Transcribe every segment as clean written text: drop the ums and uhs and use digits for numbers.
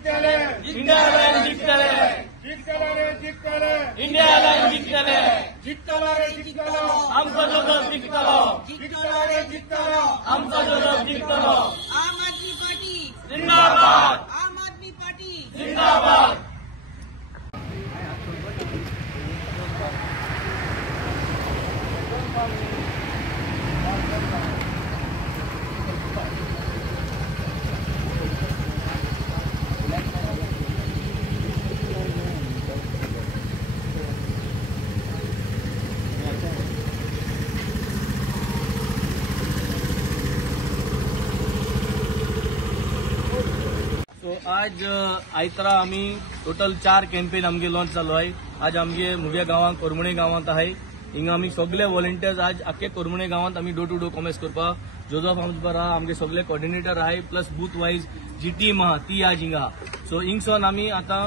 जिंकतले India alliance जिंकतले जिंकतले India alliance जिंकतले जिंकतलो आमचा Joseph जिंकतलो जिंकतलो आमचा Joseph जिंकतलो आम आदमी पार्टी जिंदाबाद आम आदमी पार्टी जिंदाबाद। आज आयतरा आम्ही टोटल 4 कॅम्पेन आमगे लॉन्च चालू आहे। आज आमगे मुव्या गावात कोरमणे गावात आहे। हिंगा आम्ही सगळे व्हॉलंटियर्स आज आख्खे कोरमणे गावात आम्ही डोर टू डोर कॉमेस करपा जोजफ आमचे आमगे सगळे कोऑर्डिनेटर आहे प्लस बूथ वाईज जी टीम आहा ती आज हिंगा सो हिंगसोन आम्ही आता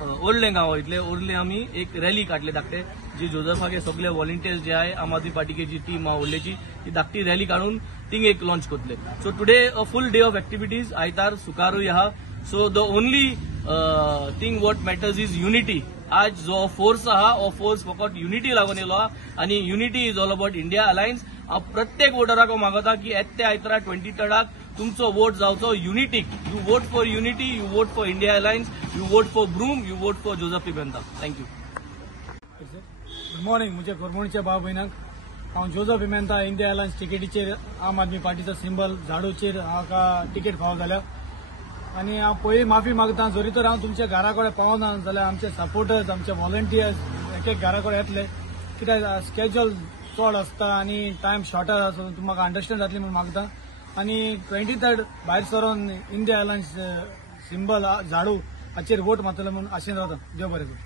ओरले गांव इतले ओरले आम्ही एक रॅली काढले धाकटे जी जोजफागे सगळे व्हॉलंटियर्स जे आहे आम आदमी पार्टीची जी टीम आहा ओरलेची ती धाकटी रॅली काढून थिंग एक लॉन्च करतले। So today a full day of activities आयतार सुकारूय आहा। So the only thing what matters is unity. आज जो फोर्स आहा हो फोर्स फकत युनिटी लागून येलो आहा आणि unity is all about India alliance. हांव प्रत्येक वोटराक मागता की येत्या आयतरा 23rd तुमचो वोट जावचो युनिटीक। You vote for unity, you vote for India alliance, you vote for broom, you vote for Joseph Pimenta. Thank you. Good morning मुझे कोरमणीच्या भाव भयणांक हांव जोजफ पिमेंता इंडिया अलायन्स टिकेटीचेर आम आदमी पार्टीचो सिंबल झाडूचेर म्हाका टिकेट फावो जाल्या आणि हांव पयलीं माफी मागता जरी तर हांव तुमच्या घरा कडेन पावना जाल्यार आमचे सपोर्टर्स आमचे व्हॉलंटियर्स एक एक घरा कडेन येतले कित्याक स्केड्यूल चड आसता आणि टायम शॉर्टर आसा सो म्हाका अंडरस्टँड जातली म्हणून मागता आणि 23rd भायर सरून इंडिया अलायन्स सिंबल झाडू हाचेर वोट मारतले म्हणून आशेन रावता। देव बरें करूं।